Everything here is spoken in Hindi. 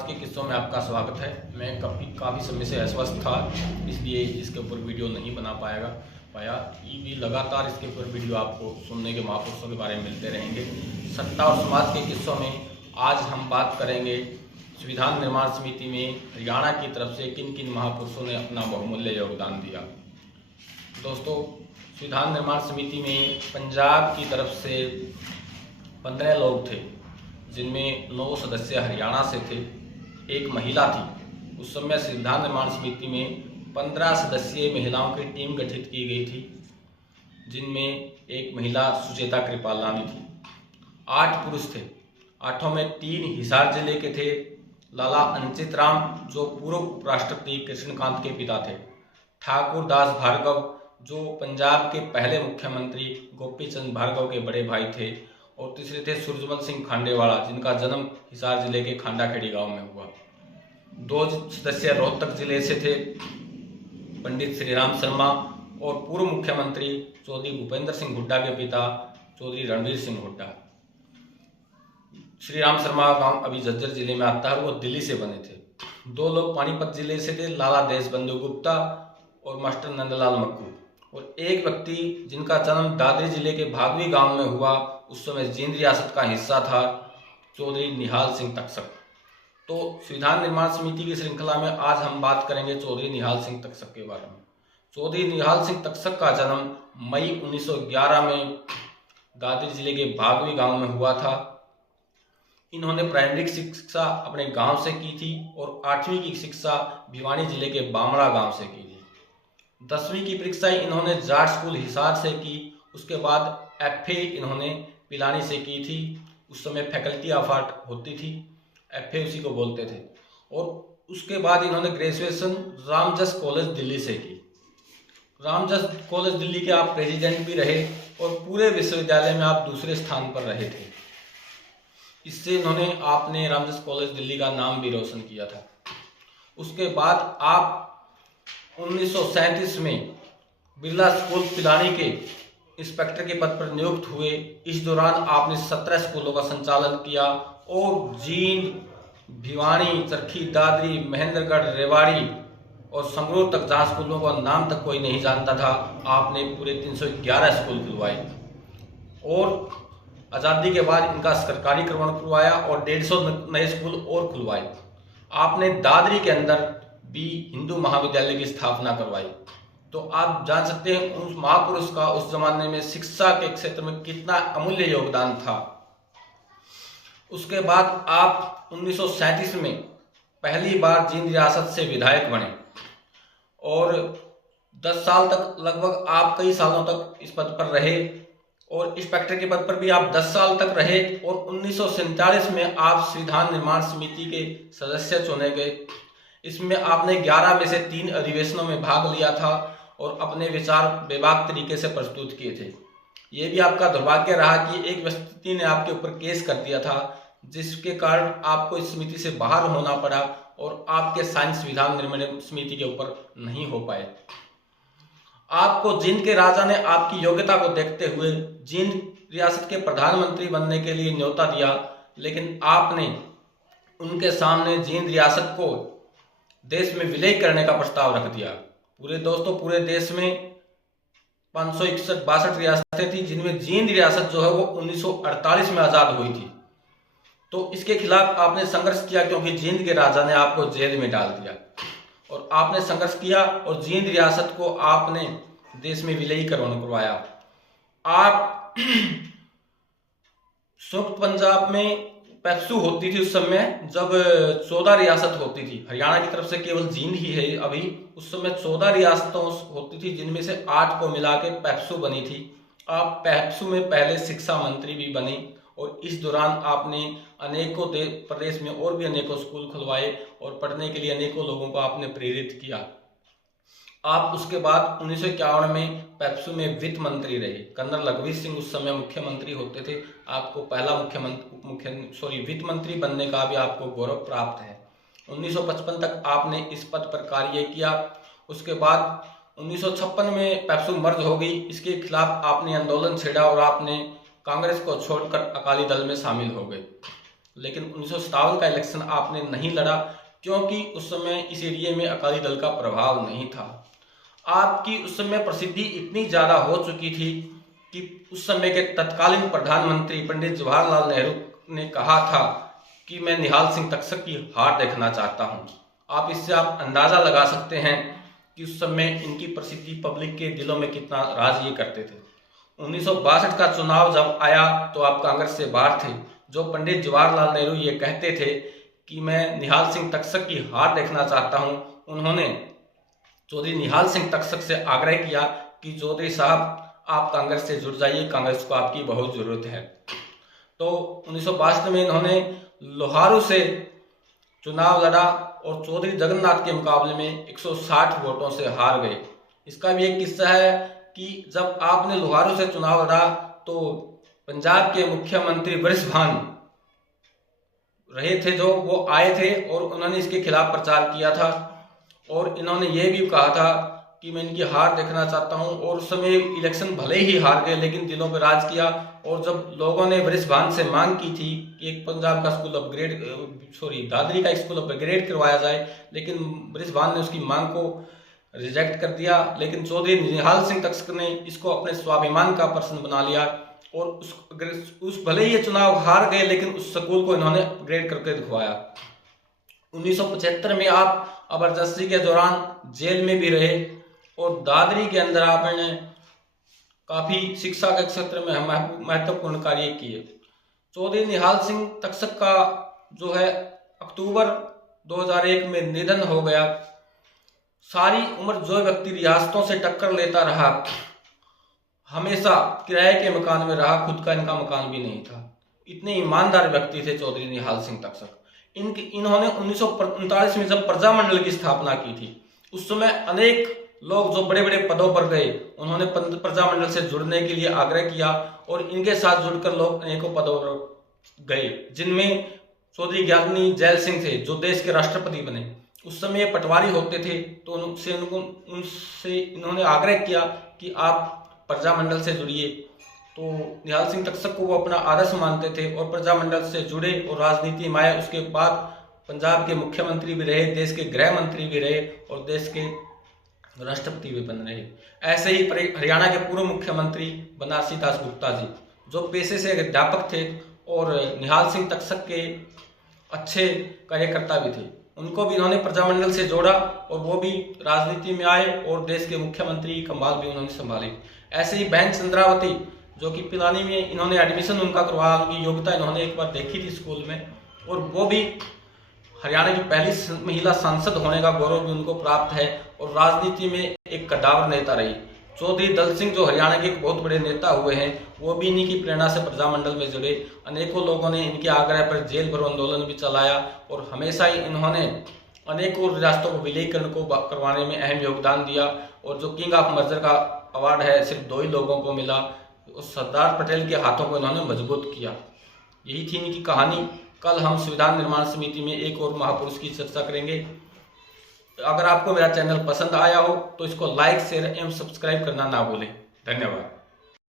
समाज के किस्सों में आपका स्वागत है। मैं काफ़ी समय से अस्वस्थ था, इसलिए इसके ऊपर वीडियो नहीं बना पाया। ये लगातार इसके ऊपर वीडियो आपको सुनने के महापुरुषों के बारे में मिलते रहेंगे। सत्ता और समाज के किस्सों में आज हम बात करेंगे संविधान निर्माण समिति में हरियाणा की तरफ से किन किन महापुरुषों ने अपना बहुमूल्य योगदान दिया। दोस्तों, संविधान निर्माण समिति में पंजाब की तरफ से 15 लोग थे, जिनमें 9 सदस्य हरियाणा से थे, एक महिला थी। उस समय संविधान निर्माण समिति में 15 सदस्यीय महिलाओं की टीम गठित की गई थी, जिनमें एक महिला सुचेता कृपालानी थी। 8 पुरुष थे, 8 में 3 हिसार जिले के थे। लाला अंचित राम, जो पूर्व उपराष्ट्रपति कृष्णकांत के पिता थे। ठाकुर दास भार्गव, जो पंजाब के पहले मुख्यमंत्री गोपी चंद भार्गव के बड़े भाई थे। और तीसरे थे सूरजमल सिंह खांडेवाला, जिनका जन्म हिसार जिले के खांडाखेड़ी गांव में हुआ। 2 सदस्य रोहतक जिले से थे, पंडित श्रीराम शर्मा और पूर्व मुख्यमंत्री चौधरी भूपेंद्र सिंह हुड्डा के पिता चौधरी रणवीर सिंह हुड्डा। श्रीराम शर्मा गांव अभी झज्जर जिले में आता है, वो दिल्ली से बने थे। 2 लोग पानीपत जिले से थे, लाला देशबंधु गुप्ता और मास्टर नंदलाल मक्कू। और एक व्यक्ति जिनका जन्म दादरी जिले के भागवी गांव में हुआ, उस समय जींद रियासत का हिस्सा था, चौधरी निहाल सिंह तक्षक। तो संविधान निर्माण समिति की श्रृंखला में आज हम बात करेंगे चौधरी निहाल सिंह तक्षक के बारे में। चौधरी निहाल सिंह तक्षक का जन्म मई 1911 में दादरी जिले के भागवी गांव में हुआ था। इन्होंने प्राइमरी शिक्षा अपने गांव से की थी और 8वीं की शिक्षा भिवानी जिले के बामड़ा गांव से की थी। 10वीं की परीक्षा इन्होंने जाट स्कूल हिसार से की। उसके बाद FA इन्होंने पिलानी से की थी। उस समय फैकल्टी ऑफ आर्ट होती थी, FA उसी को बोलते थे। और उसके बाद इन्होंने ग्रेजुएशन रामजस कॉलेज दिल्ली से की। रामजस कॉलेज दिल्ली के आप प्रेसिडेंट भी रहे और पूरे विश्वविद्यालय में आप दूसरे स्थान पर रहे थे। इससे इन्होंने आपने रामजस कॉलेज दिल्ली का नाम भी रोशन किया था। उसके बाद आप 1937 में बिरला स्कूल पिलानी के इंस्पेक्टर के पद पर नियुक्त हुए। इस दौरान आपने 17 स्कूलों का संचालन किया और जींद, भिवानी, चरखी, दादरी, महेंद्रगढ़, रेवाड़ी और संगरूर तक, जहाँ स्कूलों का नाम तक कोई नहीं जानता था, आपने पूरे 311 स्कूल खुलवाए। और आज़ादी के बाद इनका सरकारीकरण करवाया और 150 नए स्कूल और खुलवाए। आपने दादरी के अंदर भी हिंदू महाविद्यालय की स्थापना करवाई। तो आप जान सकते हैं उस महापुरुष का उस जमाने में शिक्षा के क्षेत्र में कितना अमूल्य योगदान था। उसके बाद आप 1937 में पहली बार जींद रियासत से विधायक बने और 10 साल तक, लगभग आप कई सालों तक इस पद पर रहे। और इंस्पेक्टर के पद पर भी आप 10 साल तक रहे। और 1947 में आप संविधान निर्माण समिति के सदस्य चुने गए। इसमें आपने 11 में से 3 अधिवेशनों में भाग लिया था और अपने विचार बेबाक तरीके से प्रस्तुत किए थे। ये भी आपका दुर्भाग्य रहा कि एक व्यक्ति ने आपके ऊपर केस कर दिया था, जिसके कारण आपको इस समिति से बाहर होना पड़ा और आपके साइन संविधान निर्माण समिति के ऊपर नहीं हो पाए। आपको जींद के राजा ने आपकी योग्यता को देखते हुए जींद रियासत के प्रधानमंत्री बनने के लिए न्योता दिया, लेकिन आपने उनके सामने जींद रियासत को देश में विलय करने का प्रस्ताव रख दिया। पूरे देश में 561-62 रियासतें थी, जिनमें जींद रियासत जो है वो 1948 में आज़ाद हुई थी। तो इसके खिलाफ आपने संघर्ष किया, क्योंकि जींद के राजा ने आपको जेल में डाल दिया। और आपने संघर्ष किया और जींद रियासत को आपने देश में विलयीकरण करवाया। आप संयुक्त पंजाब में पेप्सू होती थी उस समय, जब 14 रियासत होती थी। हरियाणा की तरफ से केवल जींद ही है अभी। उस समय 14 रियासतों होती थी, जिनमें से 8 को मिला के पेप्सू बनी थी। आप पेप्सू में पहले शिक्षा मंत्री भी बने और इस दौरान आपने अनेकों प्रदेश में और भी अनेकों स्कूल खुलवाए और पढ़ने के लिए अनेकों लोगों को आपने प्रेरित किया। आप उसके बाद 1951 में पेप्सू में वित्त मंत्री रहे। कर्नल रघुवीर सिंह उस समय मुख्यमंत्री होते थे। आपको पहला वित्त मंत्री बनने का भी आपको गौरव प्राप्त है। 1955 तक आपने इस पद पर कार्य किया। उसके बाद 1956 में पेप्सू मर्ज हो गई। इसके खिलाफ आपने आंदोलन छेड़ा और आपने कांग्रेस को छोड़कर अकाली दल में शामिल हो गए। लेकिन 1957 का इलेक्शन आपने नहीं लड़ा क्योंकि उस समय इस एरिया में अकाली दल का प्रभाव नहीं था। आपकी उस समय प्रसिद्धि इतनी ज़्यादा हो चुकी थी कि उस समय के तत्कालीन प्रधानमंत्री पंडित जवाहरलाल नेहरू ने कहा था कि मैं निहाल सिंह तक्षक की हार देखना चाहता हूं। आप इससे अंदाज़ा लगा सकते हैं कि उस समय इनकी प्रसिद्धि पब्लिक के दिलों में कितना राज ये करते थे। 1962 का चुनाव जब आया तो आप कांग्रेस से बाहर थे। जो पंडित जवाहरलाल नेहरू ये कहते थे कि मैं निहाल सिंह तक्षक की हार देखना चाहता हूं, उन्होंने चौधरी निहाल सिंह तक्षक से आग्रह किया कि चौधरी साहब आप कांग्रेस से जुड़ जाइए, कांग्रेस को आपकी बहुत ज़रूरत है। तो 1962 में इन्होंने लोहारू से चुनाव लड़ा और चौधरी जगन्नाथ के मुकाबले में 160 वोटों से हार गए। इसका भी एक किस्सा है कि जब आपने लोहारू से चुनाव लड़ा तो पंजाब के मुख्यमंत्री बृषभान रहे थे, जो वो आए थे और उन्होंने इसके खिलाफ प्रचार किया था और इन्होंने ये भी कहा था कि मैं इनकी हार देखना चाहता हूं। और उस समय इलेक्शन भले ही हार गए लेकिन दिलों पर राज किया। और जब लोगों ने बृषभान से मांग की थी कि एक पंजाब का स्कूल दादरी का स्कूल अपग्रेड करवाया जाए, लेकिन बृषभान ने उसकी मांग को रिजेक्ट कर दिया। लेकिन चौधरी निहाल सिंह तक्षक ने इसको अपने स्वाभिमान का प्रश्न बना लिया और उस भले ही ये चुनाव हार गए लेकिन उस स्कूल को इन्होंने अपग्रेड करके दिखवाया। 1975 में आप अबरदस्ती के दौरान जेल में भी रहे और दादरी के अंदर आपने काफ़ी शिक्षा के क्षेत्र में महत्वपूर्ण कार्य किए। चौधरी निहाल सिंह तक्षक का जो है अक्टूबर 2001 में निधन हो गया। सारी उम्र जो व्यक्ति रियासतों से टक्कर लेता रहा, हमेशा किराए के मकान में रहा, खुद का इनका मकान भी नहीं था। इतने ईमानदार व्यक्ति थे चौधरी निहाल सिंह तक्षक। इन्होंने 1939 में जब प्रजामंडल की स्थापना की थी, उस समय अनेक लोग जो बड़े बड़े पदों पर गए, उन्होंने प्रजामंडल से जुड़ने के लिए आग्रह किया और इनके साथ जुड़कर लोग अनेकों पदों पर गए, जिनमें चौधरी ज्ञानी जैल सिंह थे जो देश के राष्ट्रपति बने। उस समय पटवारी होते थे तो उनसे इन्होंने आग्रह किया कि आप प्रजामंडल से जुड़िए। तो निहाल सिंह तक्षक को वो अपना आदर्श मानते थे और प्रजामंडल से जुड़े और राजनीति में आए। उसके बाद पंजाब के मुख्यमंत्री भी रहे, देश के गृह मंत्री भी रहे और देश के राष्ट्रपति भी बन रहे। ऐसे ही हरियाणा के पूर्व मुख्यमंत्री बनारसी दास गुप्ता जी, जो पेशे से अध्यापक थे और निहाल सिंह तक्षक के अच्छे कार्यकर्ता भी थे, उनको भी इन्होंने प्रजामंडल से जोड़ा और वो भी राजनीति में आए और देश के मुख्यमंत्री कमाल भी उन्होंने संभाली। ऐसे ही बहन चंद्रावती, जो कि पिलानी में इन्होंने एडमिशन उनका करवाया, उनकी योग्यता इन्होंने एक बार देखी थी स्कूल में, और वो भी हरियाणा की पहली महिला सांसद होने का गौरव भी उनको प्राप्त है और राजनीति में एक कद्दावर नेता रही। चौधरी दल सिंह जो हरियाणा के एक बहुत बड़े नेता हुए हैं, वो भी इन्हीं की प्रेरणा से प्रजामंडल में जुड़े। अनेकों लोगों ने इनके आग्रह पर जेल भरो आंदोलन भी चलाया और हमेशा ही इन्होंने अनेकों रियासतों को विलीनीकरण को करवाने में अहम योगदान दिया। और जो किंग ऑफ मर्जर का अवार्ड है सिर्फ 2 ही लोगों को मिला, उस सरदार पटेल के हाथों को इन्होंने मजबूत किया। यही थी इनकी कहानी। कल हम संविधान निर्माण समिति में एक और महापुरुष की चर्चा करेंगे। अगर आपको मेरा चैनल पसंद आया हो तो इसको लाइक, शेयर एवं सब्सक्राइब करना ना भूलें। धन्यवाद।